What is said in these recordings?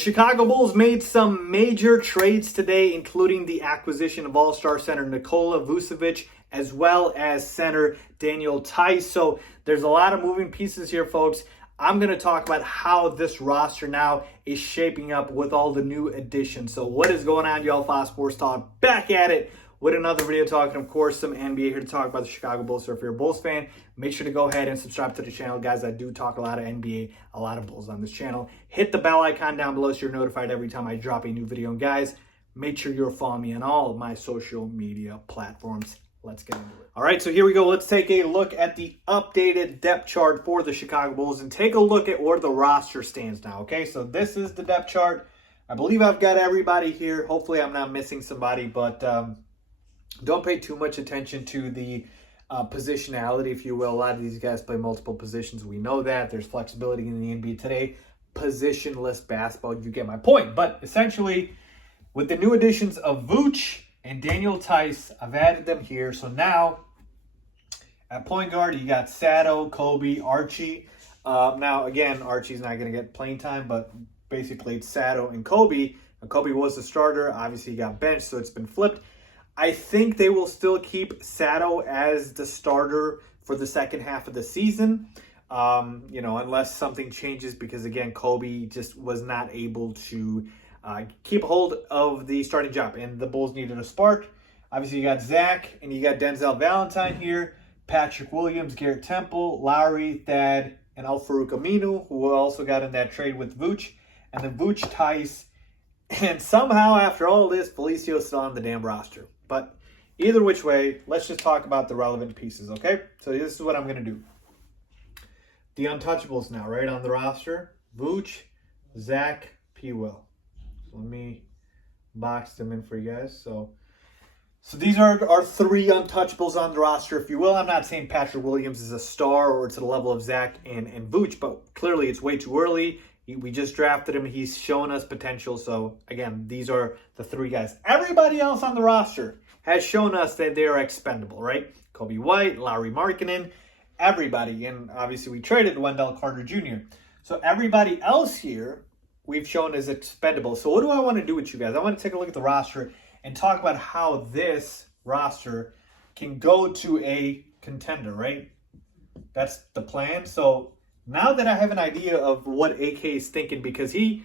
Chicago Bulls made some major trades today, including the acquisition of All-Star center Nikola Vucevic, as well as center Daniel Theis. So there's a lot of moving pieces here, folks. I'm going to talk about how this roster now is shaping up with all the new additions. So what is going on, y'all? Faiz Sports Talk back at it with another video talking, of course, some NBA here to talk about the Chicago Bulls. So if you're a Bulls fan, make sure to go ahead and subscribe to the channel. Guys, I do talk a lot of NBA, a lot of Bulls on this channel. Hit the bell icon down below so you're notified every time I drop a new video. And guys, make sure you're following me on all of my social media platforms. Let's get into it. All right, so here we go. Let's take a look at the updated depth chart for the Chicago Bulls and take a look at where the roster stands now, okay? So this is the depth chart. I believe I've got everybody here. Hopefully I'm not missing somebody, but don't pay too much attention to the positionality, if you will. A lot of these guys play multiple positions. We know that. There's flexibility in the NBA today. Positionless basketball, you get my point. But essentially, with the new additions of Vooch and Daniel Theis, I've added them here. So now, at point guard, you got Sato, Kobe, Archie. Now, again, Archie's not going to get playing time, but basically it's Sato and Kobe. Kobe was the starter. Obviously, he got benched, so it's been flipped. I think they will still keep Sato as the starter for the second half of the season, unless something changes, because, again, Kobe just was not able to keep hold of the starting job, and the Bulls needed a spark. Obviously, you got Zach, and you got Denzel Valentine here, Patrick Williams, Garrett Temple, Lowry, Thad, and Al-Farouq Aminu, who also got in that trade with Vooch, and then Vooch, Theis, and somehow, after all this, Felicio's still on the damn roster. But either which way, let's just talk about the relevant pieces, okay? So this is what I'm going to do. The Untouchables now, right, on the roster. Vooch, Zach, P. Will. So let me box them in for you guys. So these are our three Untouchables on the roster, if you will. I'm not saying Patrick Williams is a star or to the level of Zach and Vooch, but clearly it's way too early. We just drafted him. He's showing us potential. So, again, these are the three guys. Everybody else on the roster has shown us that they are expendable, right? Kobe White, Lauri Markkanen, everybody. And obviously we traded Wendell Carter Jr. So everybody else here we've shown is expendable. So what do I want to do with you guys? I want to take a look at the roster and talk about how this roster can go to a contender, right? That's the plan. So now that I have an idea of what AK is thinking, because he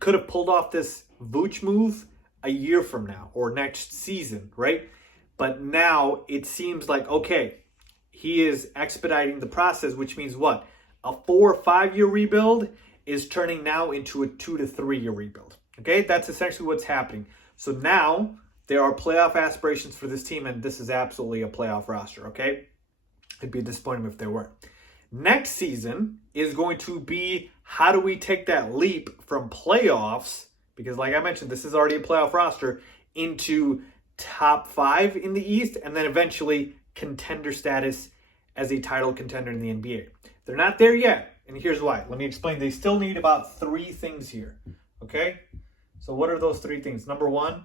could have pulled off this Vooch move a year from now or next season, right? But now it seems like, okay, he is expediting the process, which means what? A 4 or 5 year rebuild is turning now into a 2 to 3 year rebuild. Okay, that's essentially what's happening. So now there are playoff aspirations for this team, and this is absolutely a playoff roster, okay? It'd be a disappointment if they weren't. Next season is going to be, how do we take that leap from playoffs, because like I mentioned, this is already a playoff roster, into top 5 in the East, and then eventually contender status as a title contender in the NBA. They're not there yet, and here's why. Let me explain. They still need about 3 things here, okay? So what are those 3 things? Number 1,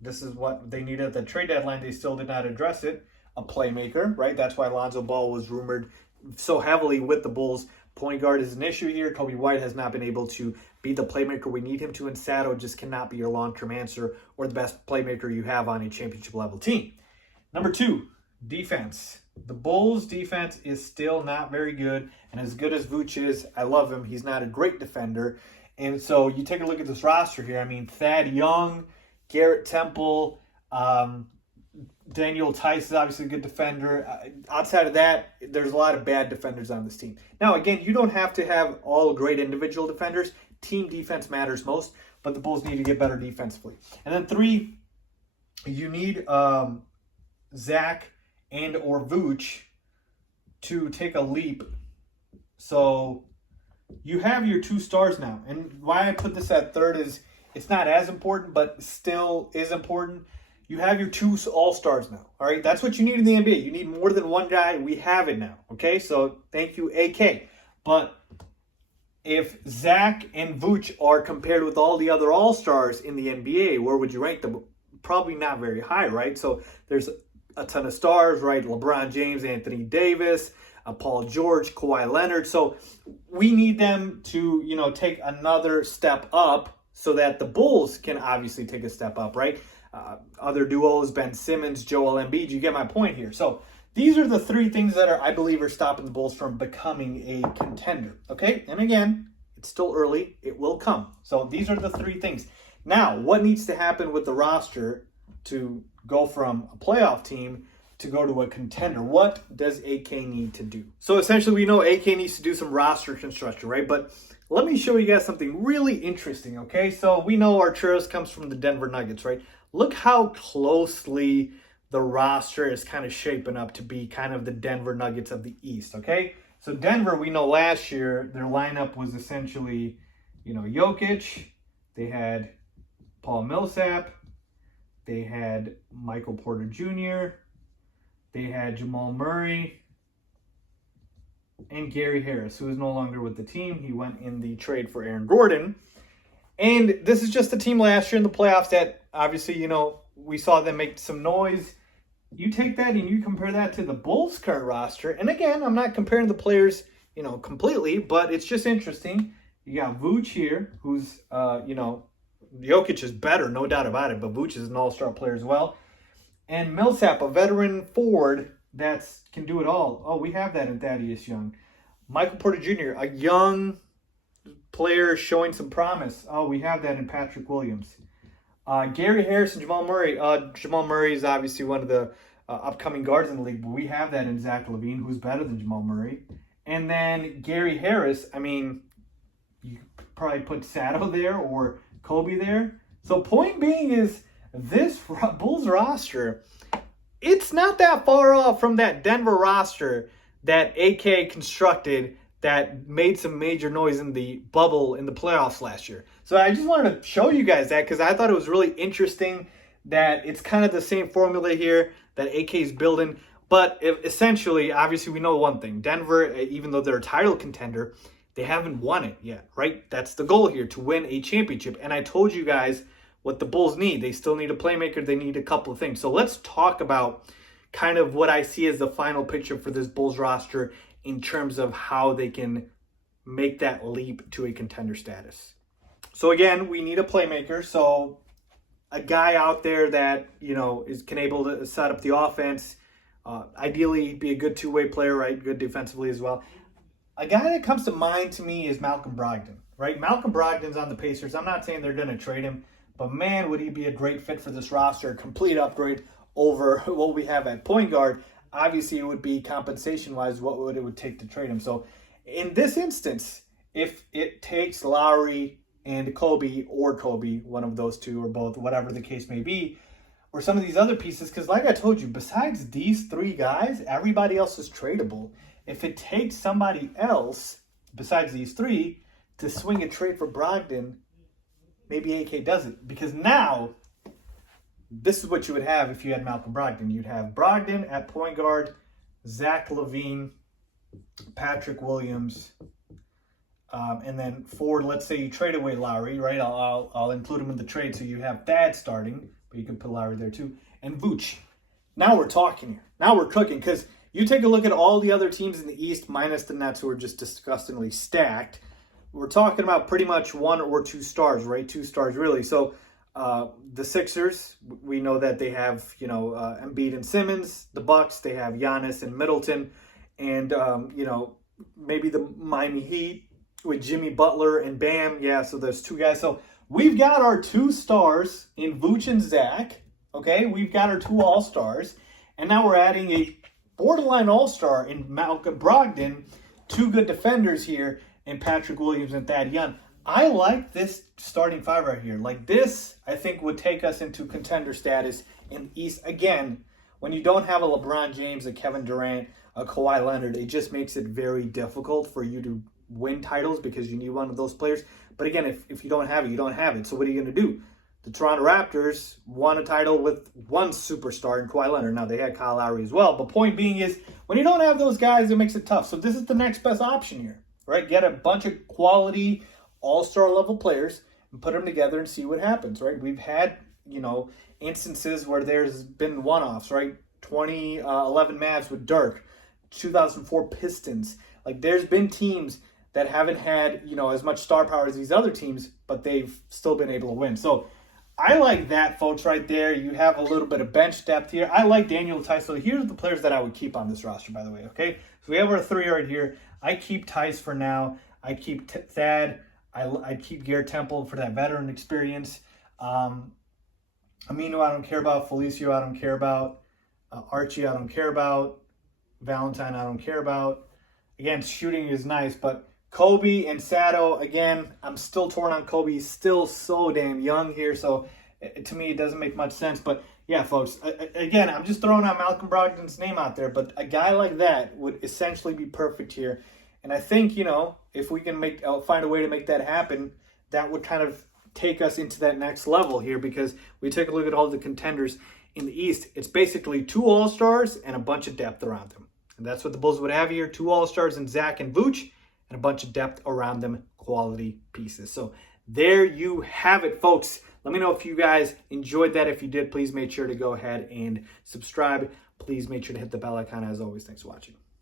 this is what they needed at the trade deadline. They still did not address it. A playmaker, right? That's why Lonzo Ball was rumored so heavily with the Bulls. Point guard is an issue here. Kobe White has not been able to be the playmaker we need him to, and Sato just cannot be your long-term answer or the best playmaker you have on a championship-level team. Number 2, defense. The Bulls' defense is still not very good, and as good as Vooch is, I love him, he's not a great defender. And so you take a look at this roster here. I mean, Thad Young, Garrett Temple, Daniel Theis is obviously a good defender. Outside of that, there's a lot of bad defenders on this team. Now, again, you don't have to have all great individual defenders. Team defense matters most, but the Bulls need to get better defensively. And then 3, you need Zach and or Vooch to take a leap. So you have your 2 stars now. And why I put this at 3rd is it's not as important, but still is important. You have your 2 all-stars now, all right? That's what you need in the NBA. You need more than one guy. We have it now, okay? So thank you, AK. But if Zach and Vooch are compared with all the other all-stars in the NBA, where would you rank them? Probably not very high, right? So there's a ton of stars, right? LeBron James, Anthony Davis, Paul George, Kawhi Leonard. So we need them to, take another step up so that the Bulls can obviously take a step up, right? Other duos, Ben Simmons, Joel Embiid. You get my point here. So these are the three things that I believe are stopping the Bulls from becoming a contender, okay? And again, it's still early. It will come. So these are the three things. Now, what needs to happen with the roster to go from a playoff team to go to a contender? What does AK need to do? So essentially, we know AK needs to do some roster construction, right? But let me show you guys something really interesting, okay? So we know Arturos comes from the Denver Nuggets, right? Look how closely the roster is kind of shaping up to be kind of the Denver Nuggets of the East, okay? So Denver, we know last year, their lineup was essentially, Jokic. They had Paul Millsap. They had Michael Porter Jr. They had Jamal Murray and Gary Harris, who is no longer with the team. He went in the trade for Aaron Gordon. And this is just the team last year in the playoffs that obviously, we saw them make some noise. You take that and you compare that to the Bulls' current roster. And again, I'm not comparing the players, completely, but it's just interesting. You got Vooch here, who's, Jokic is better, no doubt about it, but Vooch is an all-star player as well. And Millsap, a veteran forward that can do it all. Oh, we have that in Thaddeus Young. Michael Porter Jr., a young player showing some promise. Oh, we have that in Patrick Williams. Gary Harris and Jamal Murray. Jamal Murray is obviously one of the upcoming guards in the league, but we have that in Zach LaVine, who's better than Jamal Murray. And then Gary Harris, you could probably put Sato there or Kobe there. So point being is this Bulls roster, it's not that far off from that Denver roster that AK constructed that made some major noise in the bubble in the playoffs last year. So I just wanted to show you guys that because I thought it was really interesting that it's kind of the same formula here that AK is building. But essentially, obviously, we know one thing. Denver, even though they're a title contender, they haven't won it yet, right? That's the goal here, to win a championship. And I told you guys what the Bulls need. They still need a playmaker. They need a couple of things. So let's talk about kind of what I see as the final picture for this Bulls roster in terms of how they can make that leap to a contender status. So again, we need a playmaker. So a guy out there that, can able to set up the offense. Ideally, be a good two-way player, right? Good defensively as well. A guy that comes to mind to me is Malcolm Brogdon, right? Malcolm Brogdon's on the Pacers. I'm not saying they're going to trade him, but man, would he be a great fit for this roster, a complete upgrade over what we have at point guard. Obviously, it would be compensation-wise what it would take to trade him. So in this instance, if it takes Lowry and Kobe, one of those two or both, whatever the case may be, or some of these other pieces, because like I told you, besides these three guys, everybody else is tradable. If it takes somebody else besides these three to swing a trade for Brogdon, maybe AK does it. Because now, this is what you would have if you had Malcolm Brogdon. You'd have Brogdon at point guard, Zach LaVine, Patrick Williams, and then forward, let's say you trade away Lowry, right? I'll include him in the trade, so you have Thad starting, but you can put Lowry there too. And Vooch. Now we're talking here. Now we're cooking, because you take a look at all the other teams in the East, minus the Nets, who are just disgustingly stacked. We're talking about pretty much one or two stars, right? Two stars, really. So the Sixers, we know that they have, Embiid and Simmons. The Bucks, they have Giannis and Middleton. And, maybe the Miami Heat with Jimmy Butler and Bam. Yeah, so there's two guys. So we've got our two stars in Vooch and Zach. Okay, we've got our two all-stars. And now we're adding a borderline all-star in Malcolm Brogdon. Two good defenders here in Patrick Williams and Thad Young. I like this starting five right here. Like this, I think would take us into contender status in the East. Again, when you don't have a LeBron James, a Kevin Durant, a Kawhi Leonard, it just makes it very difficult for you to win titles because you need one of those players. But again, if you don't have it, you don't have it. So what are you going to do? The Toronto Raptors won a title with one superstar in Kawhi Leonard. Now, they had Kyle Lowry as well. But point being is, when you don't have those guys, it makes it tough. So this is the next best option here, right? Get a bunch of quality all-star level players and put them together and see what happens, right? We've had, instances where there's been one-offs, right? 2011 Mavs with Dirk. 2004 Pistons. Like, there's been teams that haven't had, as much star power as these other teams, but they've still been able to win. So I like that, folks, right there. You have a little bit of bench depth here. I like Daniel Tice. So here's the players that I would keep on this roster, by the way, okay? So we have our 3 right here. I keep Tice for now. I keep Thad. I keep Garrett Temple for that veteran experience. Aminu, I don't care about. Felicio, I don't care about. Archie, I don't care about. Valentine, I don't care about. Again, shooting is nice, but Kobe and Sato, again, I'm still torn on Kobe. He's still so damn young here, so to me, it doesn't make much sense. But yeah, folks, again, I'm just throwing out Malcolm Brogdon's name out there, but a guy like that would essentially be perfect here. And I think, if we can find a way to make that happen, that would kind of take us into that next level here, because we take a look at all the contenders in the East. It's basically 2 All-Stars and a bunch of depth around them. And that's what the Bulls would have here, 2 All-Stars in Zach and Vooch, and a bunch of depth around them, quality pieces. So there you have it, folks. Let me know if you guys enjoyed that. If you did, please make sure to go ahead and subscribe. Please make sure to hit the bell icon. As always, thanks for watching.